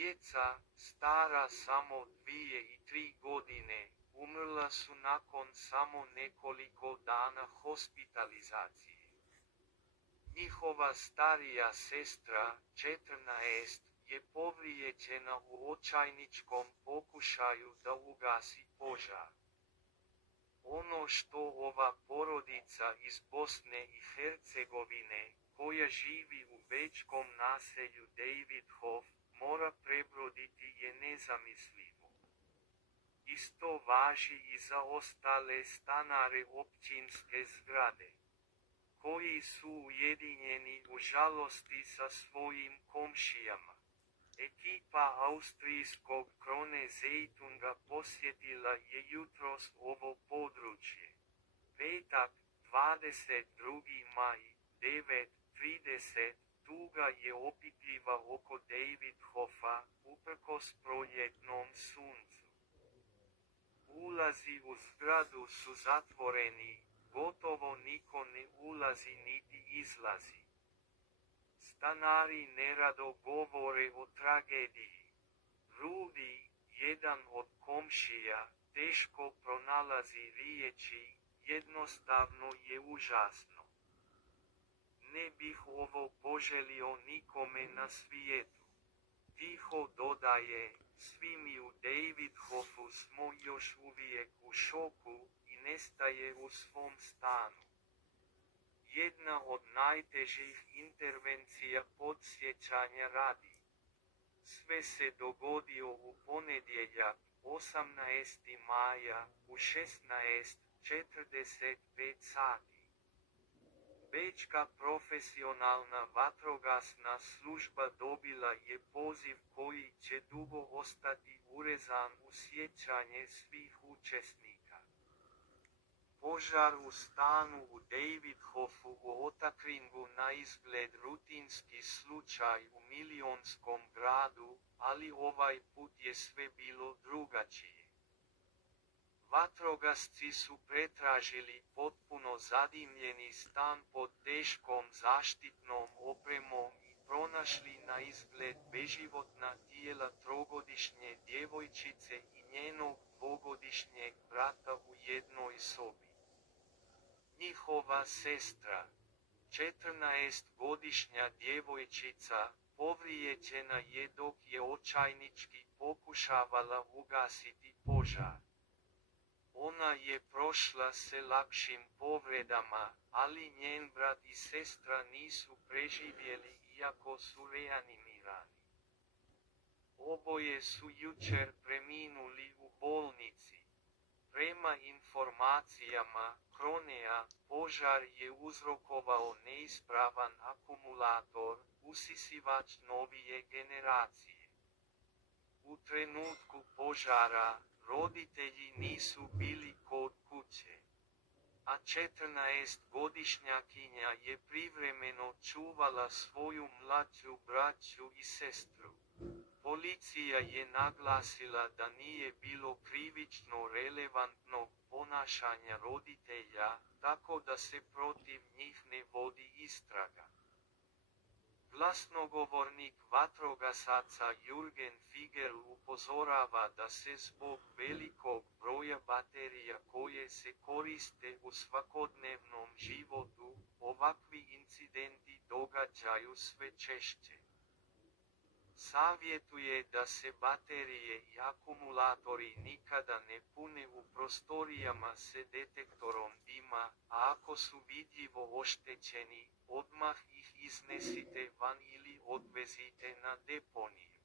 Djeca, stara samo 2 i 3 godine, umrla su nakon samo nekoliko dana hospitalizacije. Njihova starija sestra, 14, je povrijeđena u očajničkom pokušaju da ugasi požar. Ono što ova porodica iz Bosne i Hercegovine, koja živi u bečkom naselju Davidhof, mora prebroditi je nezamislivo. Isto važi i za ostale stanare općinske zgrade, koji su ujedinjeni u žalosti sa svojim komšijama. Ekipa austrijskog Krone Zeitunga posjetila je jutros ovo područje. Petak, 22. maj, 9:30, tuga je opipljiva oko Davidhofa, uprkos proljetnom suncu. Ulazi u zgradu su zatvoreni, gotovo niko ne ulazi niti izlazi. Stanari nerado govore o tragediji. Rudi, jedan od komšija, teško pronalazi riječi, jednostavno je užasno. Ne bih ovo poželio nikome na svijetu. Tiho dodaje, svi mi u Davidhofu smo još uvijek u šoku i nestaje u svom stanu. Jedna od najtežih intervencija podsjećanja radi. Sve se dogodio u ponedjeljak, 18. maja, u 16:45 sati. Bečka profesionalna vatrogasna služba dobila je poziv koji će dugo ostati urezan u sjećanje svih učesnika. Požar u stanu u Davidhofu u Ottakringu na izgled rutinski slučaj u milionskom gradu, ali ovaj put je sve bilo drugačije. Vatrogasci su pretražili potpuno zadimljeni stan pod teškom zaštitnom opremom i pronašli na izgled beživotna tijela trogodišnje djevojčice i njenog 2-godišnjeg brata u jednoj sobi. Njihova sestra, 14-godišnja djevojčica, povrijeđena je dok je očajnički pokušavala ugasiti požar. Ona je prošla se lakšim povredama, ali njen brat i sestra nisu preživjeli iako su reanimirani. Oboje su jučer preminuli u bolnici. Prema informacijama Kronea, požar je uzrokovao neispravan akumulator, usisivač novije generacije. U trenutku požara, roditelji nisu bili kod kuće, a 14-godišnjakinja je privremeno čuvala svoju mlađu braću i sestru. Policija je naglasila da nije bilo krivično relevantnog ponašanja roditelja, tako da se protiv njih ne vodi istraga. Glasnogovornik vatrogasaca Jürgen Figel upozorava da se zbog velikog broja baterija koje se koriste u svakodnevnom životu, ovakvi incidenti događaju sve češće. Savjetuje da se baterije i akumulatori nikada ne pune u prostorijama s detektorom dima, a ako su vidljivo oštećeni, odmah ih iznesite van ili odvezite na deponiju.